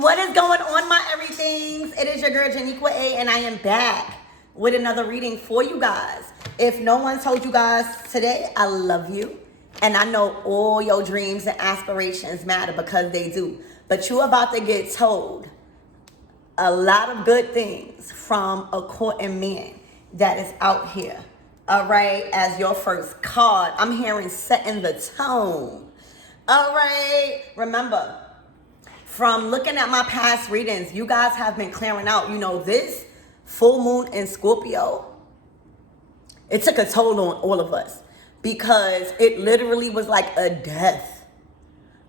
What is going on, my everythings? It is your girl Janiqua A, and I am back with another reading for you guys. If no one told you guys today, I love you, and I know all your dreams and aspirations matter, because they do. But you're about to get told a lot of good things from a courting man that is out here. All right, as your first card, I'm hearing setting the tone. All right, remember, from looking at my past readings, you guys have been clearing out, this full moon in Scorpio, it took a toll on all of us, because it literally was like a death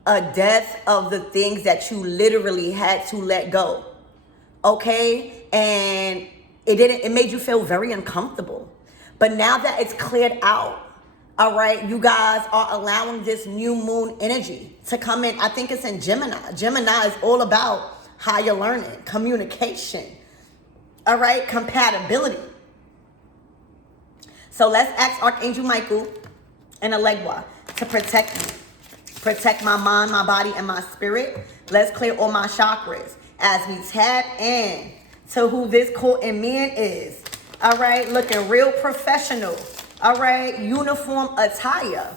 of the things that you literally had to let go. Okay, and it made you feel very uncomfortable. But now that it's cleared out, all right, you guys are allowing this new moon energy to come in. I think it's in Gemini. Gemini is all about higher learning, communication, all right, compatibility. So let's ask Archangel Michael and Elegua to protect me. Protect my mind, my body, and my spirit. Let's clear all my chakras as we tap in to who this courting man is. All right, looking real professional. All right, uniform attire.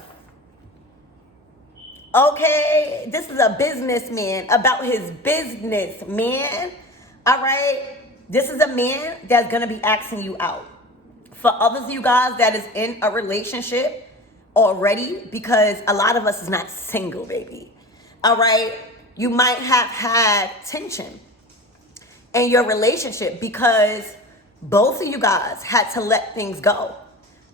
Okay, this is a businessman about his business, man. All right, this is a man that's gonna be asking you out. For others of you guys that is in a relationship already, because a lot of us is not single, baby. All right, you might have had tension in your relationship because both of you guys had to let things go.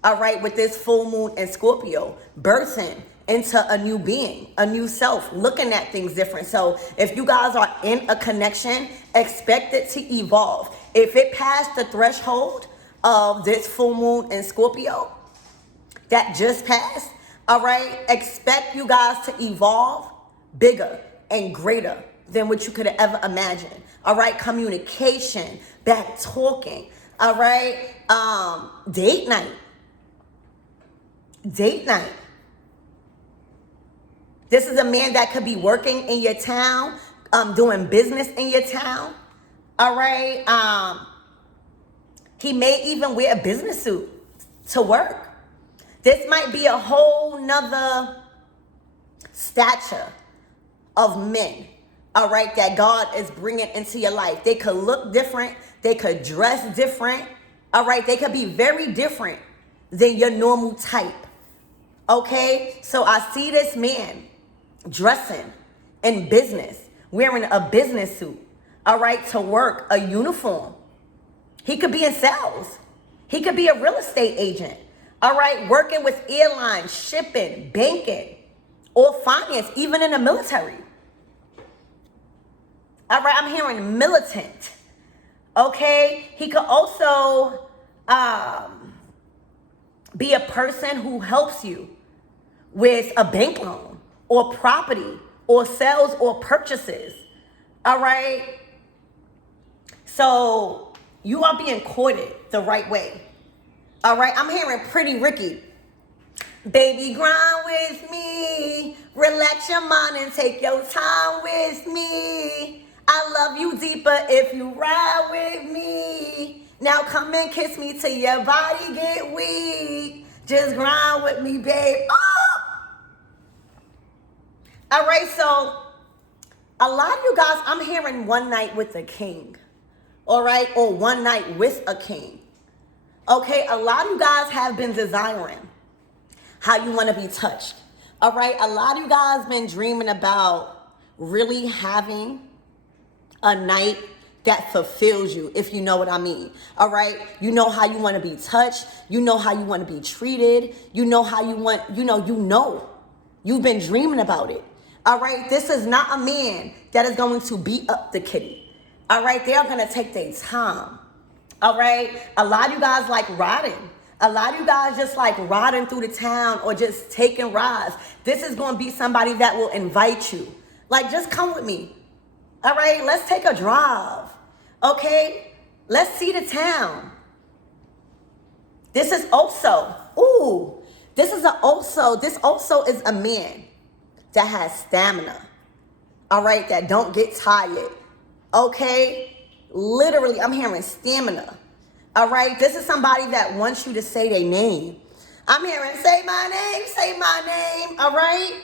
All right, with this full moon in Scorpio, birthing into a new being, a new self, looking at things different. So if you guys are in a connection, expect it to evolve. If it passed the threshold of this full moon in Scorpio that just passed, all right, expect you guys to evolve bigger and greater than what you could have ever imagined. All right, communication, back talking, all right, date night. Date night. This is a man that could be working in your town, doing business in your town. All right. He may even wear a business suit to work. This might be a whole nother stature of men, all right, that God is bringing into your life. They could look different. They could dress different. All right. They could be very different than your normal type. Okay, so I see this man dressing in business, wearing a business suit, all right, to work, a uniform. He could be in sales. He could be a real estate agent, all right, working with airlines, shipping, banking, or finance, even in the military. All right, I'm hearing militant. Okay, he could also be a person who helps you with a bank loan or property or sales or purchases. All right. So you are being courted the right way. All right. I'm hearing Pretty Ricky. Baby, grind with me. Relax your mind and take your time with me. I love you deeper if you ride with me. Now come and kiss me till your body get weak. Just grind with me, babe. Oh! All right, so a lot of you guys, I'm hearing one night with a king. All right, or one night with a king. Okay, a lot of you guys have been desiring how you want to be touched. All right, a lot of you guys been dreaming about really having a night that fulfills you, if you know what I mean. All right, you know how you want to be touched. You know how you want to be treated. You know how you want, you've been dreaming about it. All right, this is not a man that is going to beat up the kitty. All right, they are going to take their time. All right, a lot of you guys like riding. A lot of you guys just like riding through the town or just taking rides. This is going to be somebody that will invite you. Like, just come with me. All right, let's take a drive. Okay, let's see the town. This also is a man that has stamina. All right, that don't get tired Okay? Literally, I'm hearing stamina. All right? This is somebody that wants you to say their name. I'm hearing say my name, say my name. All right?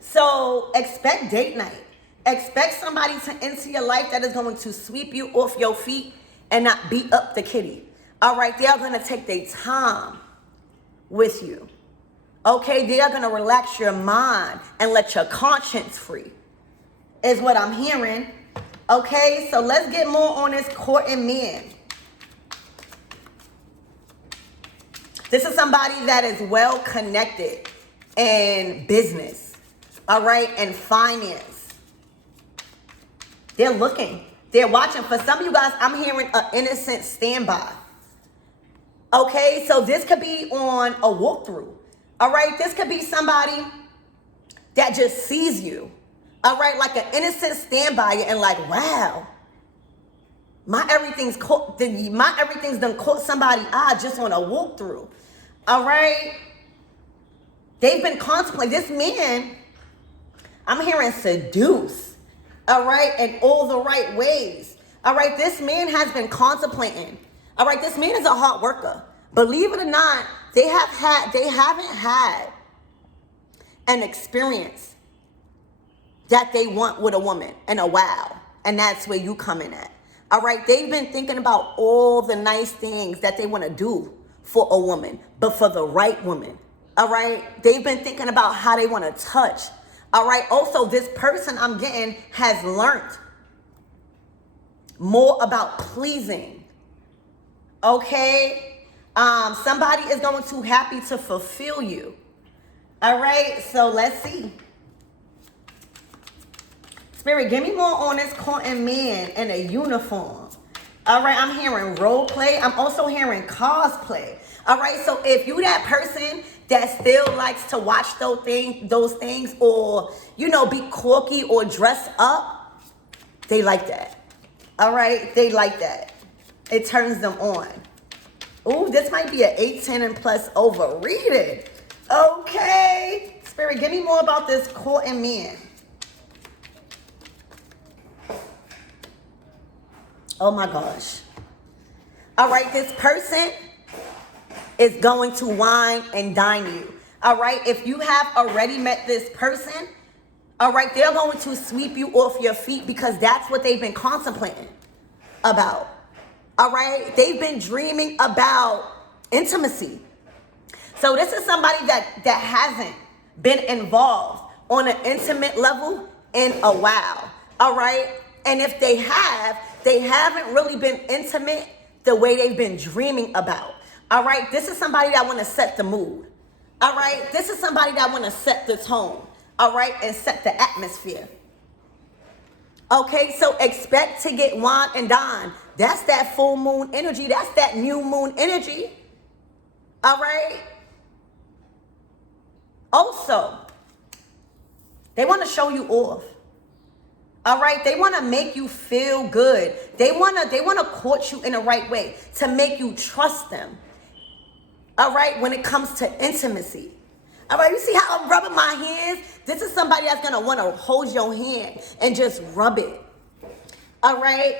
So expect date night. Expect somebody to enter your life that is going to sweep you off your feet and not beat up the kitty. All right? They are going to take their time with you. Okay? They are going to relax your mind and let your conscience free, is what I'm hearing. Okay? So let's get more on this courting man. This is somebody that is well connected in business, all right, and finance. They're looking. They're watching. For some of you guys, I'm hearing an innocent standby. Okay, so this could be on a walkthrough. All right, this could be somebody that just sees you. All right, like an innocent standby and like, wow, my everything's done caught somebody's eye just on a walkthrough. All right, they've been contemplating. This man, I'm hearing seduce. All right, in all the right ways. All right, this man has been contemplating. All right, this man is a hard worker. Believe it or not, they haven't had an experience that they want with a woman in a while. And that's where you come in at. All right, they've been thinking about all the nice things that they want to do for a woman, but for the right woman. All right, they've been thinking about how they want to touch. All right, also this person I'm getting has learned more about pleasing. Okay, somebody is going to happy to fulfill you. All right, so let's see. Spirit, give me more on this courting man in a uniform. All right, I'm hearing role play. I'm also hearing cosplay. All right, so if you that person that still likes to watch those things, or, you know, be quirky or dress up, they like that. All right, they like that. It turns them on. Ooh, this might be an 8, 10, and plus over. Read it. Okay. Spirit, give me more about this courting man. Oh my gosh. All right, this person is going to wine and dine you. All right, if you have already met this person, all right, they're going to sweep you off your feet because that's what they've been contemplating about. All right, they've been dreaming about intimacy. So this is somebody that hasn't been involved on an intimate level in a while. All right, and if they haven't really been intimate the way they've been dreaming about. All right, this is somebody that want to set the mood. All right, this is somebody that want to set the tone. All right, and set the atmosphere. Okay, so expect to get wine and dine. That's that full moon energy. That's that new moon energy. All right. Also, they want to show you off. All right, they want to make you feel good. They want to court you in the right way to make you trust them. All right, when it comes to intimacy. All right, you see how I'm rubbing my hands? This is somebody that's going to want to hold your hand and just rub it. All right,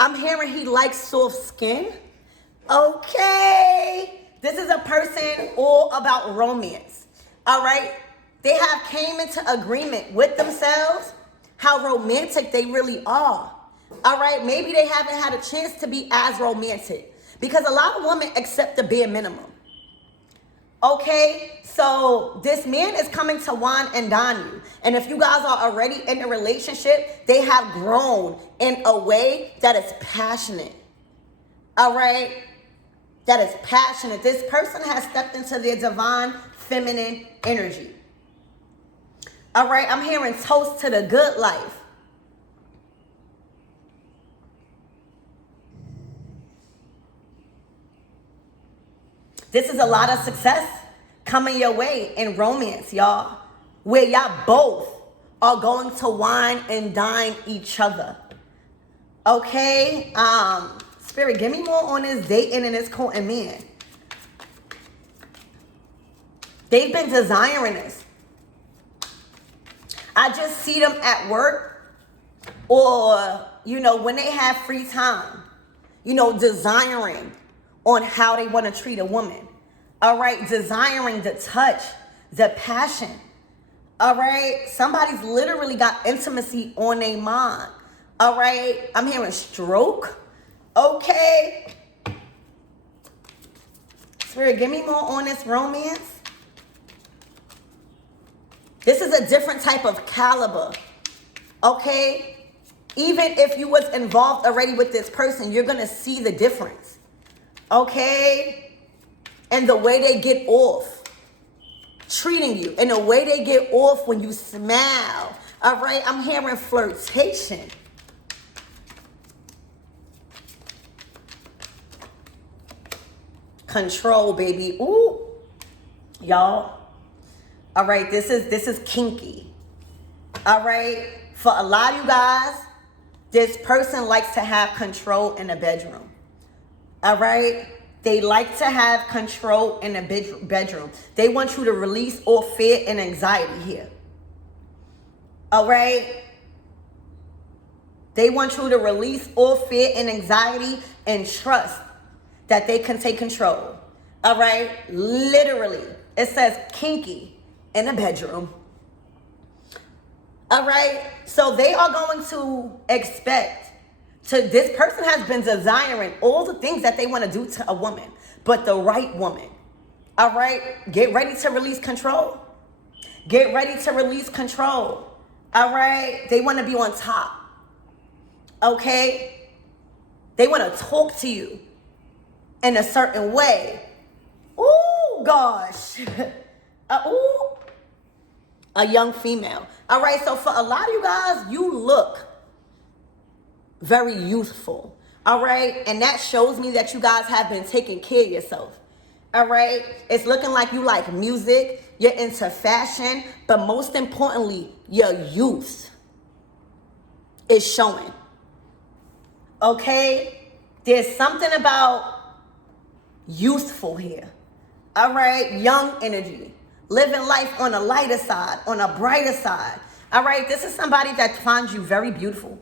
I'm hearing he likes soft skin. Okay, this is a person all about romance. All right, they have came into agreement with themselves how romantic they really are. All right, maybe they haven't had a chance to be as romantic because a lot of women accept the bare minimum. Okay, so this man is coming to wine and dine you. And if you guys are already in a relationship, they have grown in a way that is passionate. All right, that is passionate. This person has stepped into their divine feminine energy. All right, I'm hearing toast to the good life. This is a lot of success coming your way in romance, y'all, where y'all both are going to wine and dine each other. Okay, Spirit, give me more on this dating and this courting man. They've been desiring this. I just see them at work or, you know, when they have free time, you know, desiring on how they want to treat a woman. All right, desiring the touch, the passion. All right, somebody's literally got intimacy on their mind. All right, I'm hearing stroke. Okay. Spirit, give me more on this romance. This is a different type of caliber. Okay? Even if you was involved already with this person, you're going to see the difference. Okay? And the way they get off treating you, and the way they get off when you smile. All right? I'm hearing flirtation. Control, baby. Ooh. Y'all. All right, this is kinky. All right? For a lot of you guys, this person likes to have control in the bedroom. All right? They like to have control in the bedroom. They want you to release all fear and anxiety here. All right? They want you to release all fear and anxiety and trust that they can take control. All right? Literally, it says kinky in the bedroom. All right? So they are going to expect this person has been desiring all the things that they want to do to a woman, but the right woman. All right? Get ready to release control. Get ready to release control. All right? They want to be on top. Okay? They want to talk to you in a certain way. Ooh, gosh. Ooh. A young female. All right, so for a lot of you guys, you look very youthful. All right, and that shows me that you guys have been taking care of yourself. All right, it's looking like you like music, you're into fashion, but most importantly, your youth is showing. Okay, there's something about youthful here. All right, young energy, living life on a lighter side, on a brighter side. All right, this is somebody that finds you very beautiful.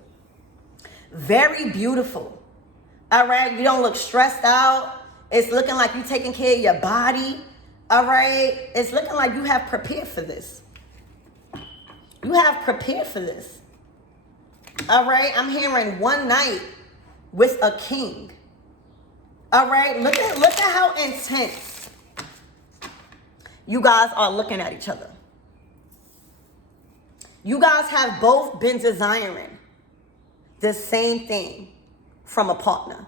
Very beautiful. All right, you don't look stressed out. It's looking like you're taking care of your body. All right, it's looking like you have prepared for this. You have prepared for this. All right, I'm hearing one night with a king. All right, look at how intense you guys are looking at each other. You guys have both been desiring the same thing from a partner.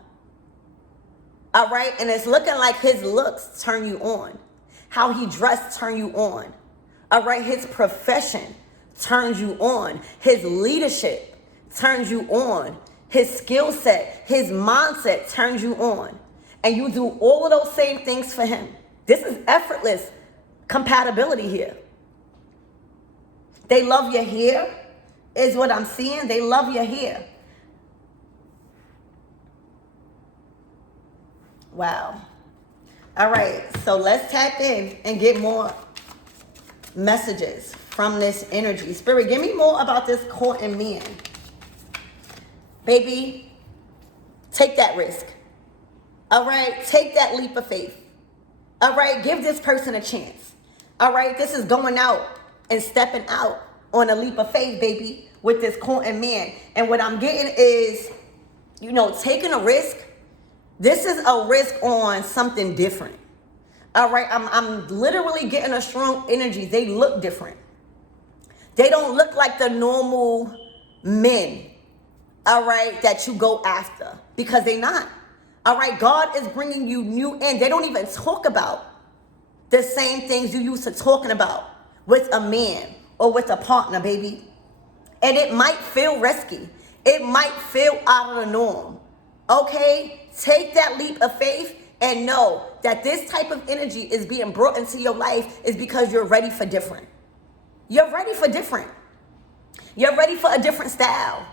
All right, and it's looking like his looks turn you on. How he dressed turn you on. All right, his profession turns you on. His leadership turns you on. His skill set, his mindset turns you on. And you do all of those same things for him. This is effortless compatibility here. They love your hair, is what I'm seeing. They love your hair. Wow. All right, so let's tap in and get more messages from this energy. Spirit, give me more about this courting man. Baby, take that risk. All right, take that leap of faith. All right, give this person a chance. All right, this is going out and stepping out on a leap of faith, baby, with this courting man. And what I'm getting is, you know, taking a risk. This is a risk on something different. All right, I'm literally getting a strong energy. They look different. They don't look like the normal men, all right, that you go after, because they're not. All right, God is bringing you new in. They don't even talk about the same things you used to talking about with a man or with a partner, baby. And it might feel risky. It might feel out of the norm. Okay? Take that leap of faith and know that this type of energy is being brought into your life is because you're ready for different. You're ready for different. You're ready for a different style.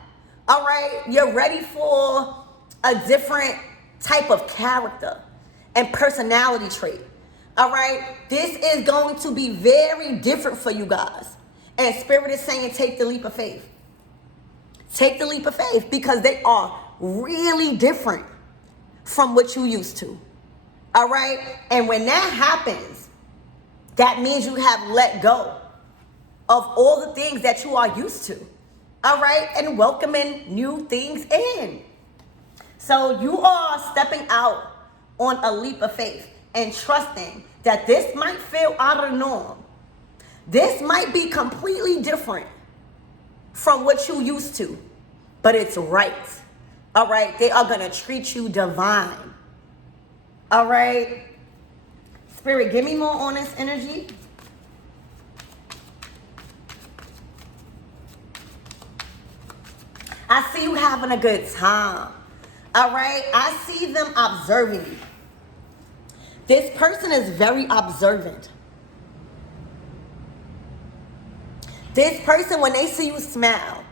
All right? You're ready for a different type of character and personality trait. All right? This is going to be very different for you guys. And Spirit is saying take the leap of faith. Take the leap of faith because they are really different from what you used to. All right? And when that happens, that means you have let go of all the things that you are used to. All right? And welcoming new things in. So you are stepping out on a leap of faith and trusting that this might feel out of the norm. This might be completely different from what you used to, but it's right. All right? They are going to treat you divine. All right? Spirit, give me more on this energy. I see you having a good time. All right? I see them observing you. This person is very observant. This person, when they see you smile,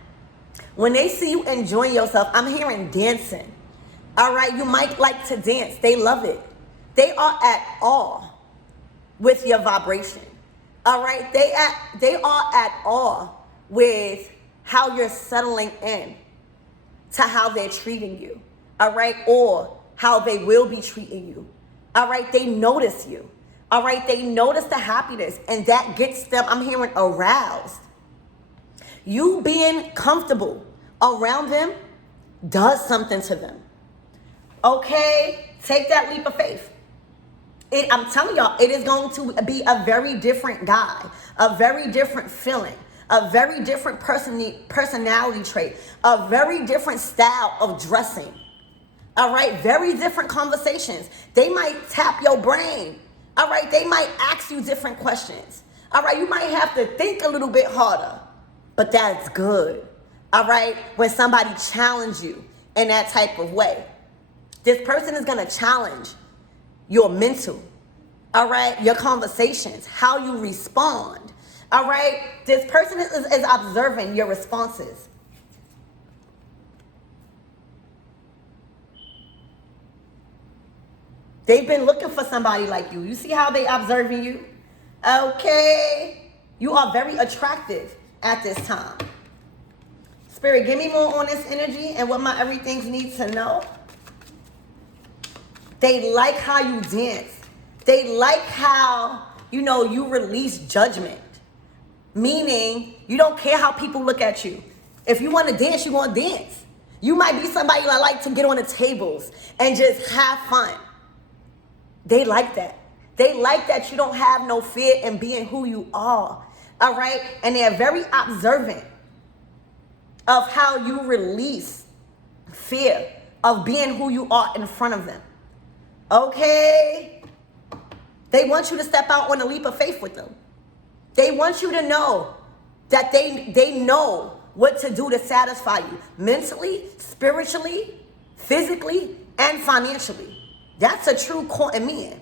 when they see you enjoying yourself, I'm hearing dancing. All right? You might like to dance. They love it. They are at awe with your vibration. All right? They are at awe with how you're settling in to how they're treating you. All right? Or how they will be treating you. All right? They notice you. All right? They notice the happiness, and that gets them, I'm hearing, aroused. You being comfortable around them does something to them. Okay? Take that leap of faith. I'm telling y'all, it is going to be a very different guy, a very different feeling, a very different personality trait, a very different style of dressing. All right? Very different conversations. They might tap your brain. All right? They might ask you different questions. All right? You might have to think a little bit harder, but that's good. All right? When somebody challenges you in that type of way. This person is going to challenge your mental, all right, your conversations, how you respond, all right? This person is observing your responses. They've been looking for somebody like you. You see how they observing you? Okay. You are very attractive at this time. Spirit, give me more on this energy and what my everythings need to know. They like how you dance. They like how, you release judgment. Meaning, you don't care how people look at you. If you want to dance, you're going to dance. You might be somebody that like to get on the tables and just have fun. They like that. They like that you don't have no fear in being who you are. All right? And they're very observant of how you release fear of being who you are in front of them. Okay? They want you to step out on a leap of faith with them. They want you to know that they know what to do to satisfy you mentally, spiritually, physically, and financially. That's a true courting man.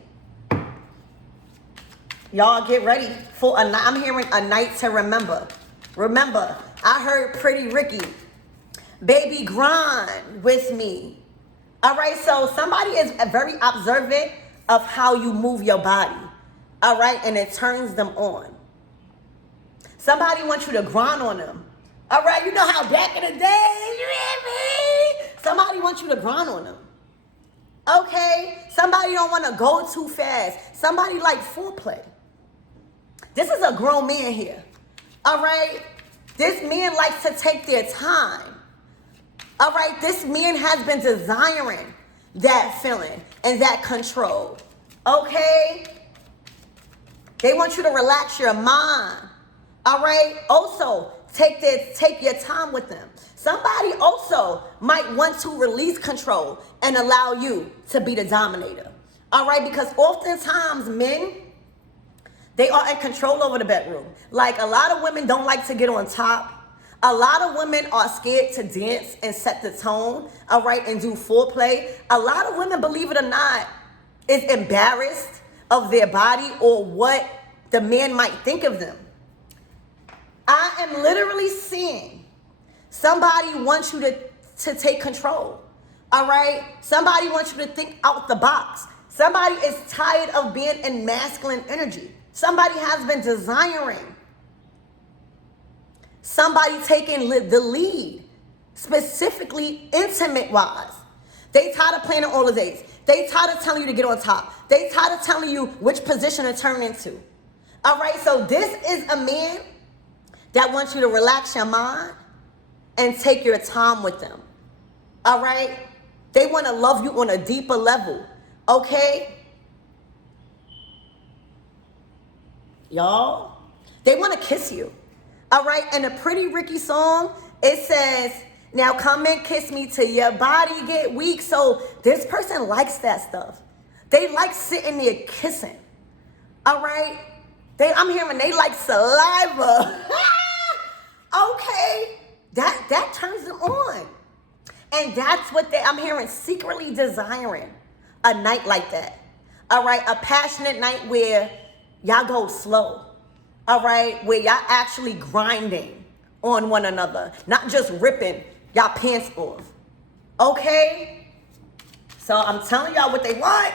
Y'all get ready for I'm hearing a night to remember. Remember, I heard Pretty Ricky. Baby, grind with me. All right, so somebody is very observant of how you move your body. All right, and it turns them on. Somebody wants you to grind on them. All right, you know how back in the day, you hear me? Somebody wants you to grind on them. Okay, somebody don't want to go too fast. Somebody like foreplay. This is a grown man here. All right, this man likes to take their time. All right, this man has been desiring that feeling and that control. Okay? They want you to relax your mind. All right? Also, take your time with them. Somebody also might want to release control and allow you to be the dominator. All right? Because oftentimes men, they are in control over the bedroom. Like a lot of women don't like to get on top. A lot of women are scared to dance and set the tone, all right, and do foreplay. A lot of women, believe it or not, is embarrassed of their body or what the man might think of them. I am literally seeing somebody wants you to take control, all right? Somebody wants you to think out the box. Somebody is tired of being in masculine energy. Somebody has been desiring somebody taking the lead specifically intimate-wise. They tired of planning all the days. They tired of telling you to get on top. They tired of telling you which position to turn into. All right, so this is a man that wants you to relax your mind and take your time with them. All right? They want to love you on a deeper level. Okay? Y'all, they want to kiss you. All right? In the Pretty Ricky song, it says, now come and kiss me till your body get weak. So this person likes that stuff. They like sitting there kissing. All right? I'm hearing they like saliva. Okay? That turns them on. And that's what I'm hearing, secretly desiring a night like that. All right? A passionate night where y'all go slow. All right? Where y'all actually grinding on one another. Not just ripping y'all pants off. Okay? So I'm telling y'all what they want.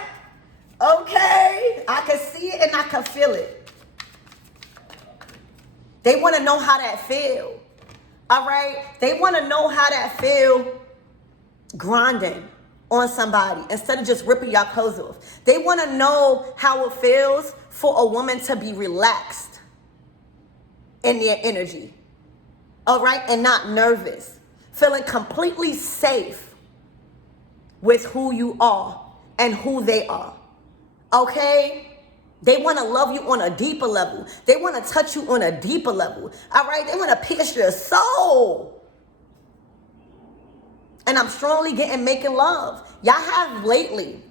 Okay? I can see it and I can feel it. They want to know how that feel. All right? They want to know how that feel grinding on somebody instead of just ripping y'all clothes off. They want to know how it feels for a woman to be relaxed in their energy. All right? And not nervous. Feeling completely safe with who you are and who they are. Okay? They want to love you on a deeper level. They want to touch you on a deeper level. All right? They want to pierce your soul. And I'm strongly making love. Y'all have lately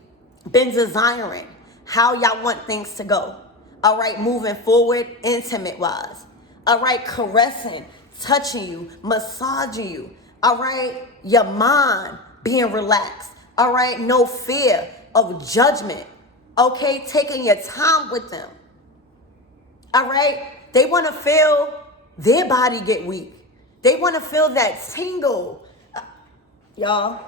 been desiring how y'all want things to go. All right? Moving forward, intimate-wise. All right? Caressing, touching you, massaging you. All right? Your mind being relaxed. All right? No fear of judgment. Okay, taking your time with them. All right? They want to feel their body get weak. They want to feel that tingle. Y'all,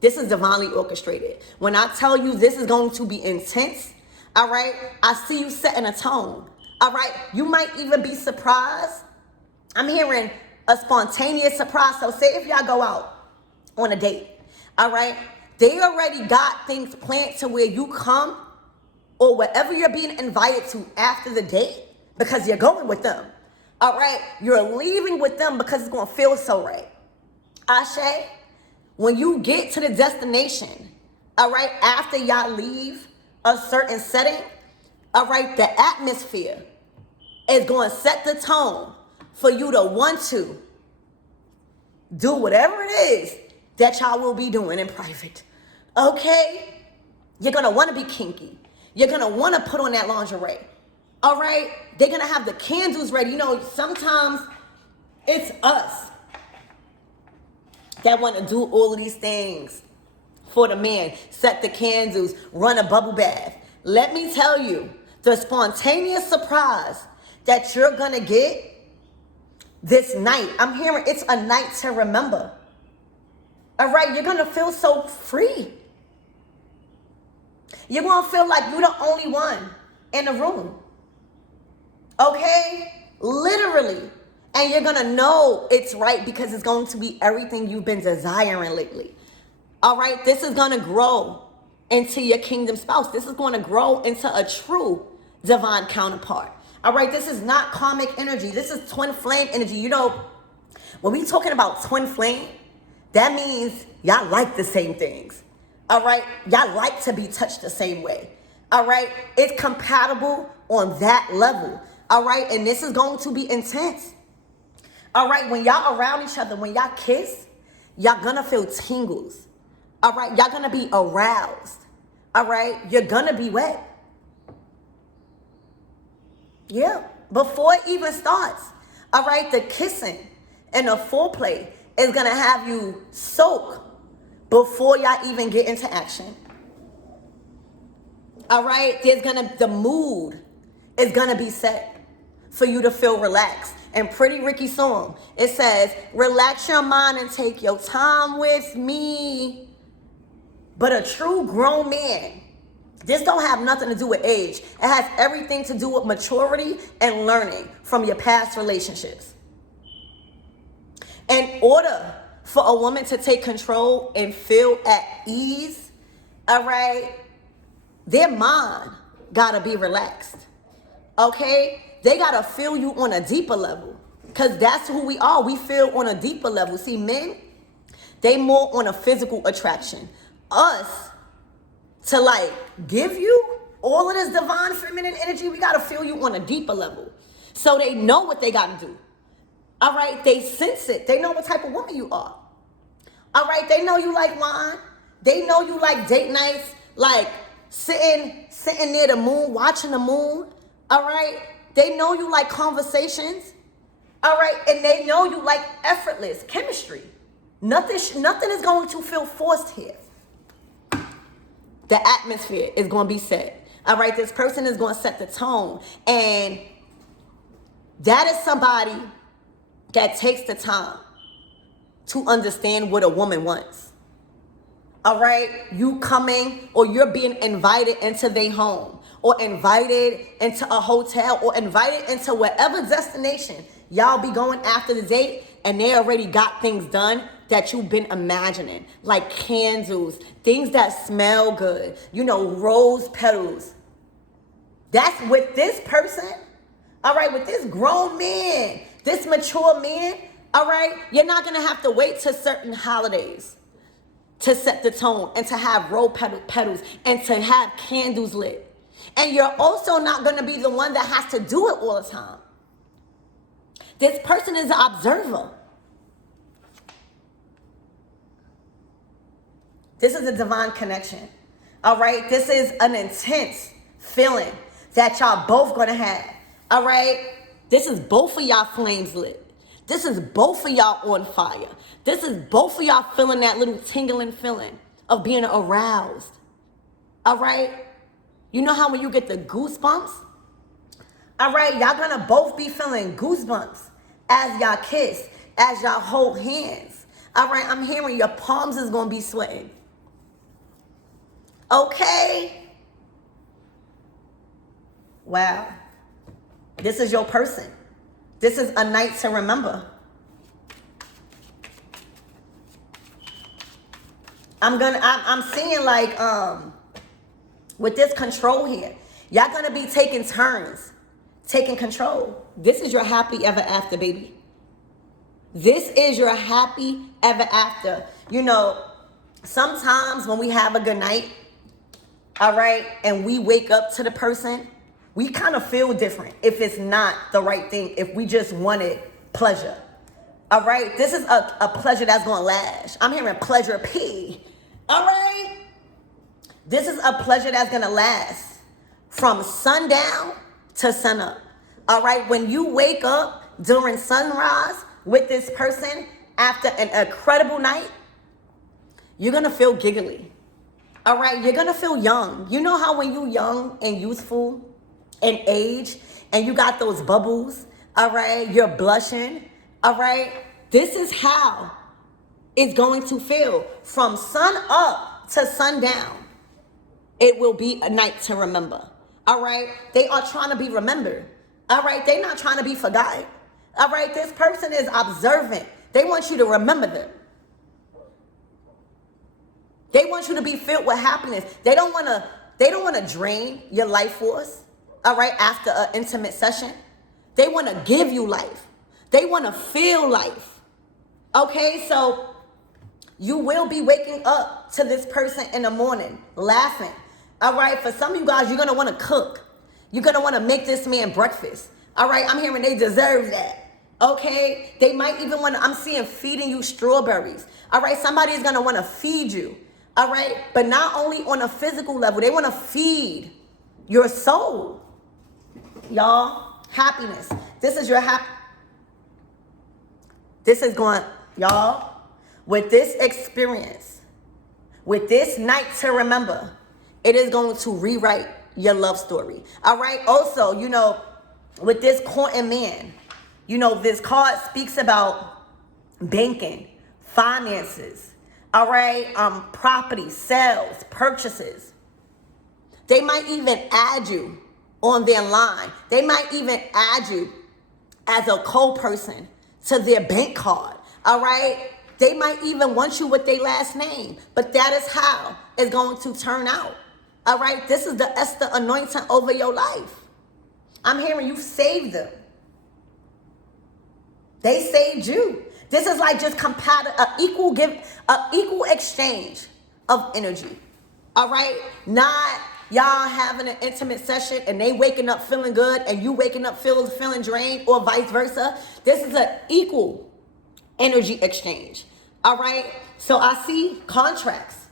this is divinely orchestrated. When I tell you this is going to be intense, all right, I see you setting a tone. All right? You might even be surprised. I'm hearing a spontaneous surprise. So say if y'all go out on a date, all right? They already got things planned to where you come or wherever you're being invited to after the date because you're going with them. All right? You're leaving with them because it's going to feel so right. Ashe, when you get to the destination, all right, after y'all leave a certain setting, all right, the atmosphere is going to set the tone for you to want to do whatever it is that y'all will be doing in private. Okay? You're going to want to be kinky. You're going to want to put on that lingerie. All right? They're going to have the candles ready. You know, sometimes it's us that want to do all of these things for the man. Set the candles, run a bubble bath. Let me tell you, the spontaneous surprise that you're going to get this night, I'm hearing it's a night to remember. All right, you're going to feel so free. You're going to feel like you're the only one in the room. Okay? Literally. And you're going to know it's right because it's going to be everything you've been desiring lately. All right? This is going to grow into your kingdom spouse. This is going to grow into a true divine counterpart. All right? This is not karmic energy. This is twin flame energy. You know, when we talking about twin flame, that means y'all like the same things. All right? Y'all like to be touched the same way. All right? It's compatible on that level. All right? And this is going to be intense. All right? When y'all around each other, when y'all kiss, y'all gonna feel tingles. All right? Y'all gonna be aroused. All right? You're gonna be wet. Yeah. Before it even starts. All right? The kissing and the foreplay is gonna have you soak before y'all even get into action. All right? The mood is gonna be set for you to feel relaxed. And Pretty Ricky song, it says, relax your mind and take your time with me. But a true grown man, this don't have nothing to do with age. It has everything to do with maturity and learning from your past relationships. In order for a woman to take control and feel at ease, all right, their mind gotta be relaxed, okay? They gotta feel you on a deeper level, because that's who we are. We feel on a deeper level. See, men, they more on a physical attraction. Us, to like give you all of this divine feminine energy, we gotta feel you on a deeper level. So they know what they gotta do. All right, they sense it. They know what type of woman you are. All right, they know you like wine. They know you like date nights, like sitting near the moon, watching the moon. All right, they know you like conversations. All right, and they know you like effortless chemistry. Nothing is going to feel forced here. The atmosphere is going to be set. All right, this person is going to set the tone, and that is somebody that takes the time to understand what a woman wants. All right, you coming or you're being invited into their home, or invited into a hotel, or invited into whatever destination y'all be going after the date, and they already got things done that you've been imagining, like candles, things that smell good, rose petals. That's with this person, all right, with this grown man, this mature man, all right, you're not gonna have to wait to certain holidays to set the tone and to have rose petals and to have candles lit. And you're also not gonna be the one that has to do it all the time. This person is an observer. This is a divine connection, all right? This is an intense feeling that y'all both gonna have, all right? This is both of y'all flames lit. This is both of y'all on fire. This is both of y'all feeling that little tingling feeling of being aroused, all right? You know how when you get the goosebumps? All right, y'all gonna both be feeling goosebumps as y'all kiss, as y'all hold hands. All right, I'm hearing your palms is gonna be sweating. Okay. Wow. This is your person. This is a night to remember. I'm seeing like, with this control here, y'all gonna be taking turns, taking control. This is your happy ever after, baby. This is your happy ever after. Sometimes when we have a good night, all right, and we wake up to the person, we kind of feel different if it's not the right thing, if we just wanted pleasure. All right, this is a pleasure that's going to last. I'm hearing pleasure P. All right, this is a pleasure that's going to last from sundown to sunup. All right, when you wake up during sunrise with this person after an incredible night, you're going to feel giggly. All right, you're going to feel young. You know how when you young and youthful in age and you got those bubbles, all right, you're blushing, all right? This is how it's going to feel from sun up to sundown. It will be a night to remember, all right? They are trying to be remembered, all right? They're not trying to be forgotten, all right? This person is observant. They want you to remember them. They want you to be filled with happiness. They don't want to drain your life force, all right, after an intimate session. They want to give you life. They want to feel life. Okay, so you will be waking up to this person in the morning laughing. All right, for some of you guys, you're going to want to cook. You're going to want to make this man breakfast. All right, I'm hearing they deserve that. Okay, they might even want to, I'm seeing feeding you strawberries. All right, somebody's going to want to feed you. All right, but not only on a physical level, they want to feed your soul. Y'all, happiness. This is your This is going, y'all, with this experience, with this night to remember, it is going to rewrite your love story. All right, also, with this courting man, this card speaks about banking, finances, all right, property, sales, purchases. They might even add you on their line. They might even add you as a co-person to their bank card. All right? They might even want you with their last name, but that is how it's going to turn out. All right? This is the Esther anointing over your life. I'm hearing you saved them. They saved you. This is like just equal exchange of energy. All right? Not y'all having an intimate session and they waking up feeling good and you waking up feeling drained, or vice versa. This is an equal energy exchange. All right? So I see contracts.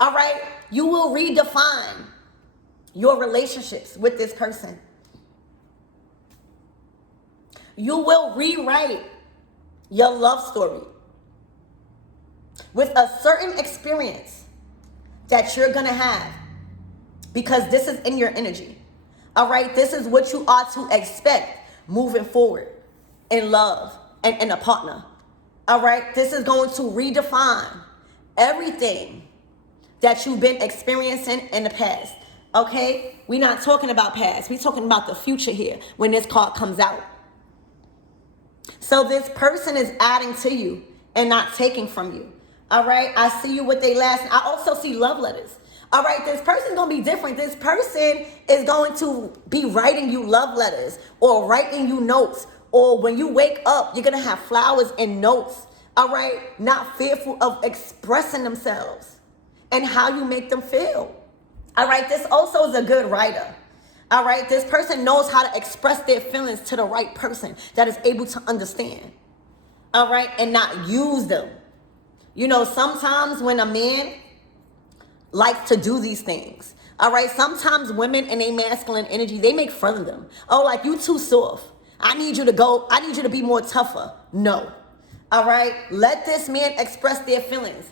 All right? You will redefine your relationships with this person. You will rewrite your love story with a certain experience that you're going to have, because this is in your energy. All right? This is what you are to expect moving forward in love and in a partner. All right? This is going to redefine everything that you've been experiencing in the past. Okay? We're not talking about past. We're talking about the future here when this card comes out. So this person is adding to you and not taking from you. All right? I see you with their last. I also see love letters. All right? This person's going to be different. This person is going to be writing you love letters or writing you notes. Or when you wake up, you're going to have flowers and notes. All right? Not fearful of expressing themselves and how you make them feel. All right? This also is a good writer. All right? This person knows how to express their feelings to the right person that is able to understand. All right? And not use them. You know, sometimes when a man likes to do these things, all right, sometimes women in a masculine energy, they make fun of them. Oh, like, you too soft. I need you to be more tougher. No. All right? Let this man express their feelings,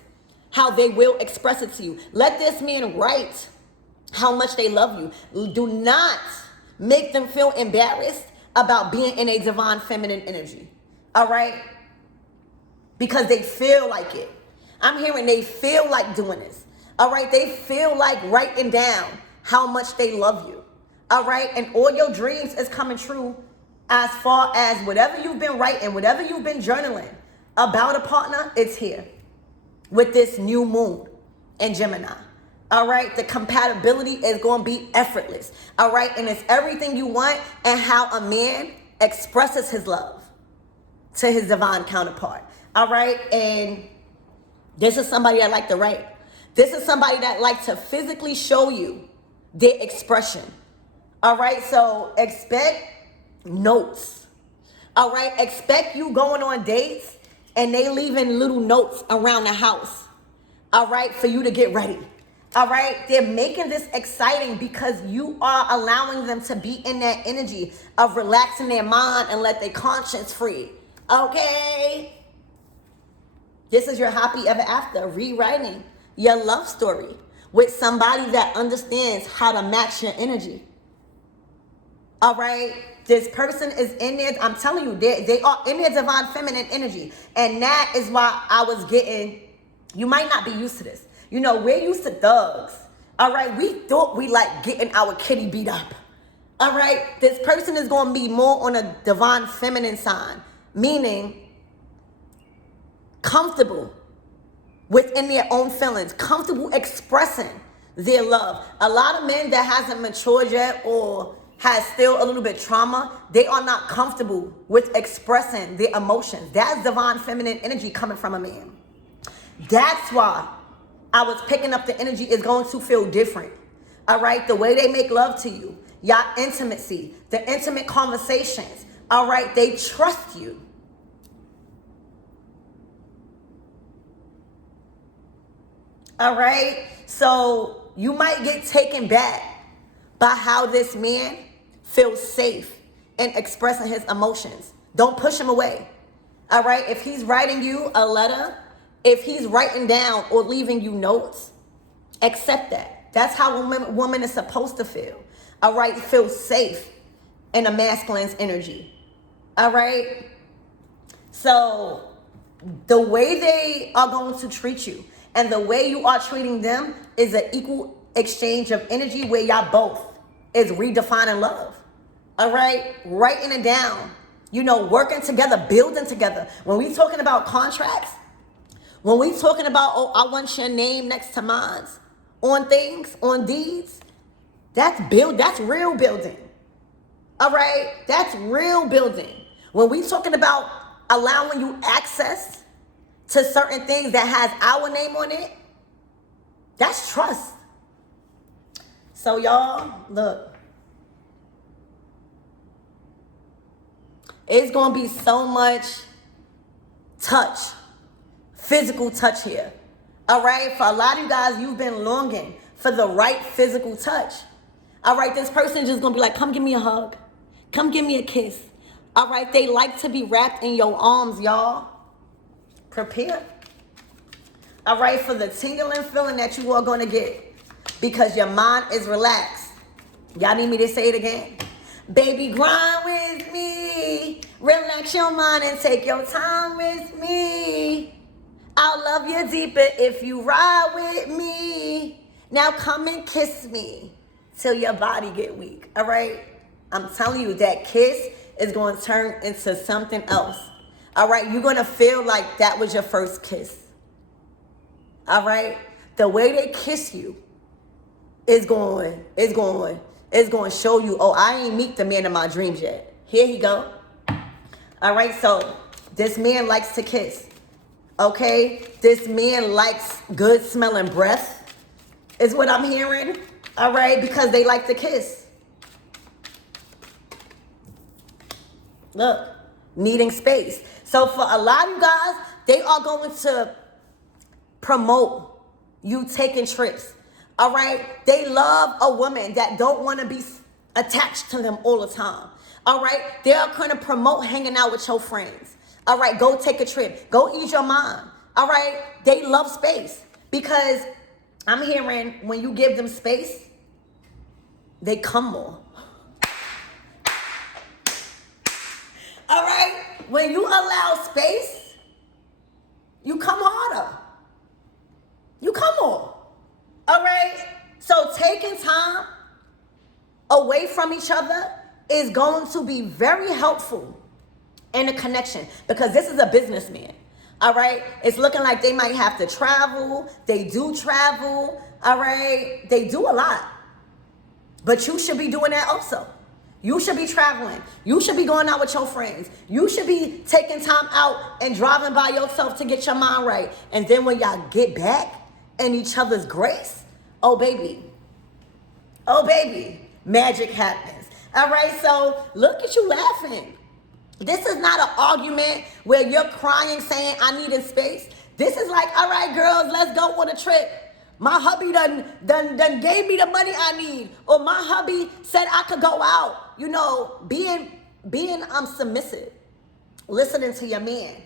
how they will express it to you. Let this man write how much they love you. Do not make them feel embarrassed about being in a divine feminine energy. All right? Because they feel like it. I'm hearing they feel like doing this. All right? They feel like writing down how much they love you. All right? And all your dreams is coming true as far as whatever you've been writing, whatever you've been journaling about a partner, it's here with this new moon in Gemini. All right? The compatibility is going to be effortless. All right? And it's everything you want and how a man expresses his love to his divine counterpart. All right? And this is somebody that like to write. This is somebody that likes to physically show you their expression. All right? So expect notes. All right? Expect you going on dates and they leaving little notes around the house. All right? For you to get ready. All right? They're making this exciting because you are allowing them to be in that energy of relaxing their mind and let their conscience free. Okay? This is your happy ever after, rewriting your love story with somebody that understands how to match your energy. All right? This person is in there. I'm telling you, they are in their divine feminine energy. And that is why I was getting, you might not be used to this. You know, we're used to thugs. All right? We thought we like getting our kitty beat up. All right? This person is going to be more on a divine feminine side, meaning comfortable within their own feelings, comfortable expressing their love. A lot of men that hasn't matured yet or has still a little bit trauma, they are not comfortable with expressing their emotions. That's divine feminine energy coming from a man. That's why I was picking up the energy is going to feel different. All right? The way they make love to you, your intimacy, the intimate conversations. All right? They trust you. All right? So you might get taken back by how this man feels safe in expressing his emotions. Don't push him away. All right? If he's writing you a letter, if he's writing down or leaving you notes, accept that. That's how a woman is supposed to feel. All right? Feel safe in a masculine's energy. All right? So the way they are going to treat you and the way you are treating them is an equal exchange of energy where y'all both is redefining love. All right? Writing it down. working together, building together. When we talking about contracts, when we talking about, oh, I want your name next to mine on things, on deeds, that's real building. All right? That's real building. When we talking about allowing you access to certain things that has our name on it, that's trust. So y'all, look. It's going to be so much touch, physical touch here. All right? For a lot of you guys, you've been longing for the right physical touch. All right? This person just going to be like, come give me a hug. Come give me a kiss. All right? They like to be wrapped in your arms, y'all. Prepare. All right? For the tingling feeling that you are going to get because your mind is relaxed. Y'all need me to say it again? Baby, grind with me. Relax your mind and take your time with me. I'll love you deeper if you ride with me. Now come and kiss me till your body get weak. All right? I'm telling you, that kiss is going to turn into something else. All right? You're going to feel like that was your first kiss. All right? The way they kiss you is going to show you, oh, I ain't meet the man of my dreams yet. Here he go. All right, so this man likes to kiss. Okay? This man likes good smelling breath, is what I'm hearing. All right? Because they like to kiss. Look, needing space. So for a lot of you guys, they are going to promote you taking trips. All right? They love a woman that don't want to be attached to them all the time. All right? They're going to promote hanging out with your friends. All right? Go take a trip. Go ease your mind. All right? They love space because I'm hearing when you give them space, they come more. All right? When you allow space, you come harder. You come more. All right? So taking time away from each other is going to be very helpful in a connection because this is a businessman. All right? It's looking like they might have to travel. They do travel. All right? They do a lot. But you should be doing that also. You should be traveling. You should be going out with your friends. You should be taking time out and driving by yourself to get your mind right. And then when y'all get back in each other's grace, oh baby, magic happens. All right, so look at you laughing. This is not an argument where you're crying saying I needed space. This is like, all right, girls, let's go on a trip. My hubby done gave me the money I need, or my hubby said I could go out. You know, being submissive, listening to your man.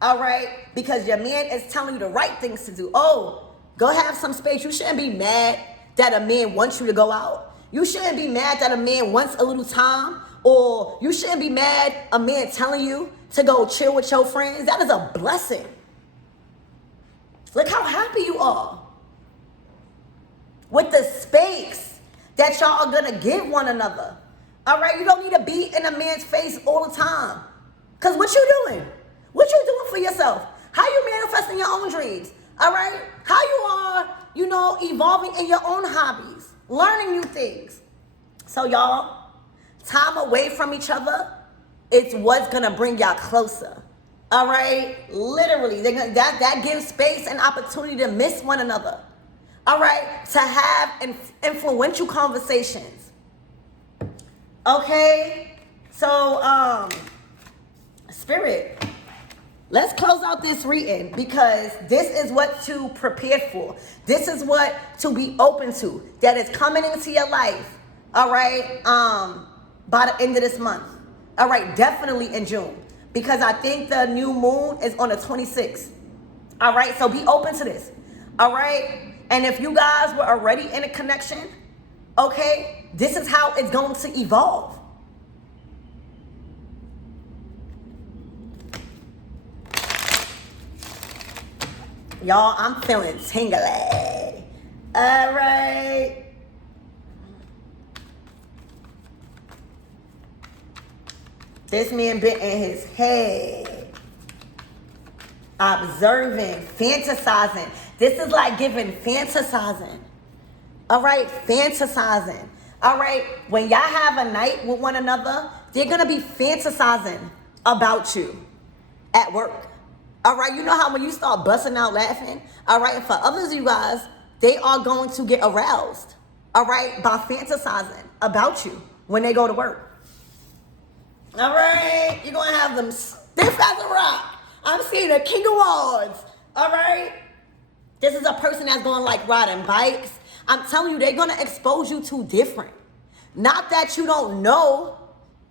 All right, because your man is telling you the right things to do. Oh, go have some space. You shouldn't be mad that a man wants you to go out. You shouldn't be mad that a man wants a little time. Or you shouldn't be mad a man telling you to go chill with your friends. That is a blessing. Look how happy you are with the space that y'all are going to give one another. All right? You don't need to be in a man's face all the time. Because what you doing? What you doing for yourself? How you manifesting your own dreams? All right? How you are, evolving in your own hobbies, learning new things. So y'all, time away from each other, it's what's going to bring y'all closer. All right? Literally, that gives space and opportunity to miss one another. All right? To have influential conversations. Okay? So, Spirit, let's close out this reading because this is what to prepare for. This is what to be open to that is coming into your life. All right? By the end of this month. All right? Definitely in June because I think the new moon is on the 26th. All right? So be open to this. All right? And if you guys were already in a connection, okay, this is how it's going to evolve. Y'all, I'm feeling tingly. All right. This man been in his head, observing, fantasizing. This is like giving fantasizing. All right, fantasizing. All right, when y'all have a night with one another, they're gonna be fantasizing about you at work. All right, you know how when you start busting out laughing, all right, and for others of you guys, they are going to get aroused, all right, by fantasizing about you when they go to work. All right, you're gonna have them stiff as a rock. I'm seeing a king of wands. All right, this is a person that's going like riding bikes. I'm telling you, they're gonna expose you to different. Not that you don't know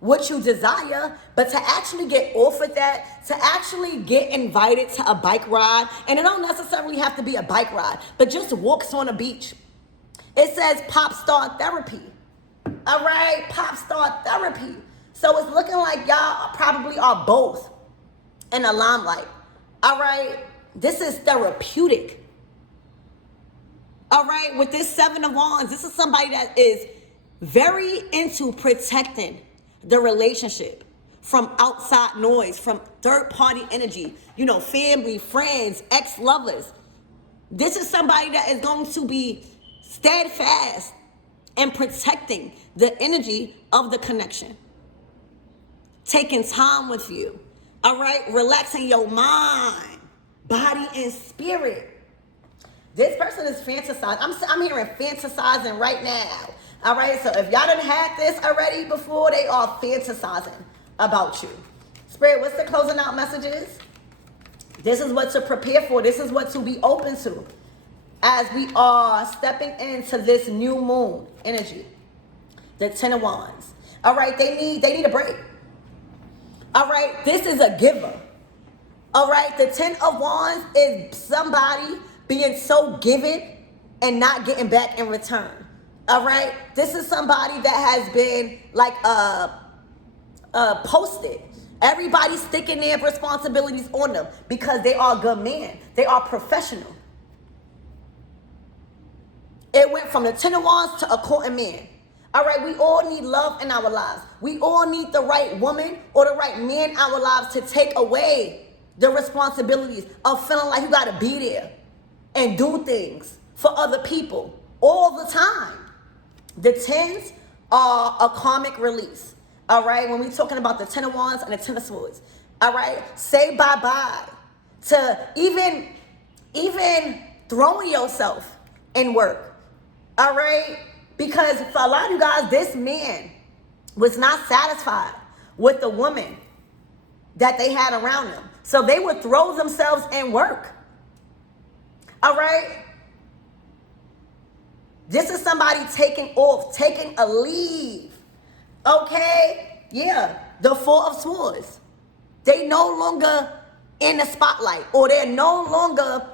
what you desire, but to actually get offered that, to actually get invited to a bike ride, and it don't necessarily have to be a bike ride, but just walks on a beach. It says pop star therapy. All right, pop star therapy. So it's looking like y'all probably are both in the limelight. All right, this is therapeutic. All right, with this Seven of Wands, this is somebody that is very into protecting the relationship from outside noise, from third-party energy, you know, family, friends, ex-lovers. This is somebody that is going to be steadfast in protecting the energy of the connection. Taking time with you, all right? Relaxing your mind, body, and spirit. This person is fantasizing. I'm hearing fantasizing right now, all right? So if y'all done had this already before, they are fantasizing about you. Spirit, what's the closing out messages? This is what to prepare for. This is what to be open to as we are stepping into this new moon energy. The Ten of Wands. All right, they need a break. All right, this is a giver. All right, the Ten of Wands is somebody being so giving and not getting back in return. All right, this is somebody that has been like posted. Everybody's sticking their responsibilities on them because they are good men. They are professional. It went from the Ten of Wands to a courting man. All right, we all need love in our lives. We all need the right woman or the right man in our lives to take away the responsibilities of feeling like you got to be there and do things for other people all the time. The tens are a karmic release. All right, when we're talking about the Ten of Wands and the Ten of Swords. All right, say bye-bye to even throwing yourself in work. All right, because for a lot of you guys, this man was not satisfied with the woman that they had around them. So they would throw themselves in work. All right? This is somebody taking off, taking a leave. Okay? Yeah. The Four of Swords. They no longer in the spotlight, or they're no longer,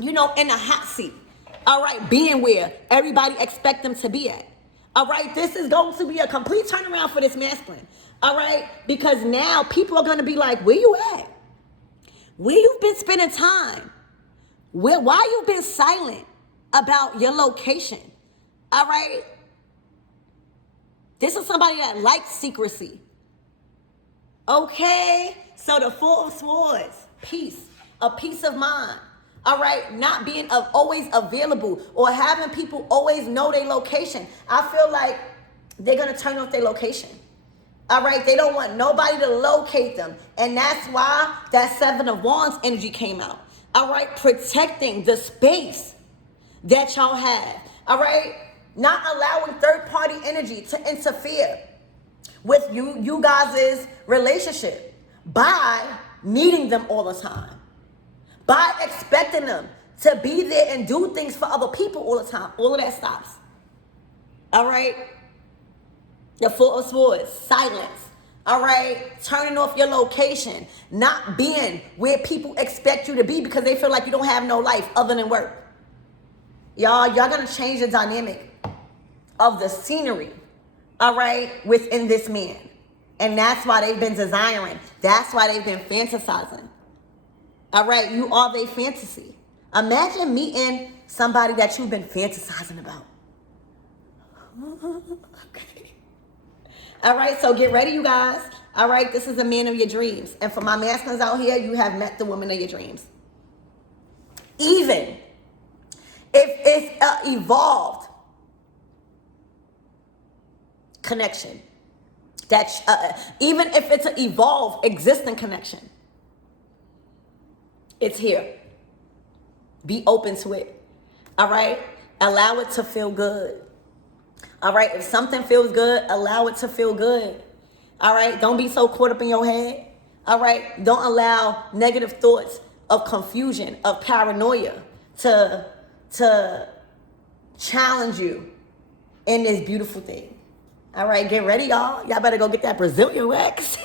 in a hot seat. All right, being where everybody expect them to be at. All right, this is going to be a complete turnaround for this masculine. All right, because now people are going to be like, where you at? Where you've been spending time? Why you've been silent about your location? All right, this is somebody that likes secrecy. Okay, so the Four of Swords, peace, a peace of mind. All right, not being always available or having people always know their location. I feel like they're going to turn off their location. All right, they don't want nobody to locate them. And that's why that Seven of Wands energy came out. All right, protecting the space that y'all have. All right, not allowing third-party energy to interfere with you guys' relationship by needing them all the time. By expecting them to be there and do things for other people all the time. All of that stops. All right? The Four of Swords, silence. All right? Turning off your location. Not being where people expect you to be because they feel like you don't have no life other than work. Y'all going to change the dynamic of the scenery, all right, within this man. And that's why they've been desiring. That's why they've been fantasizing. All right, you are their fantasy. Imagine meeting somebody that you've been fantasizing about. Okay. All right, so get ready, you guys. All right, this is a man of your dreams. And for my masculines out here, you have met the woman of your dreams. Even if it's an evolved connection, that even if it's an evolved existing connection, it's here. Be open to it. All right, allow it to feel good. All right, if something feels good, allow it to feel good. All right, don't be so caught up in your head. All right, don't allow negative thoughts of confusion, of paranoia to challenge you in this beautiful thing. All right, get ready, y'all. Y'all better go get that Brazilian wax.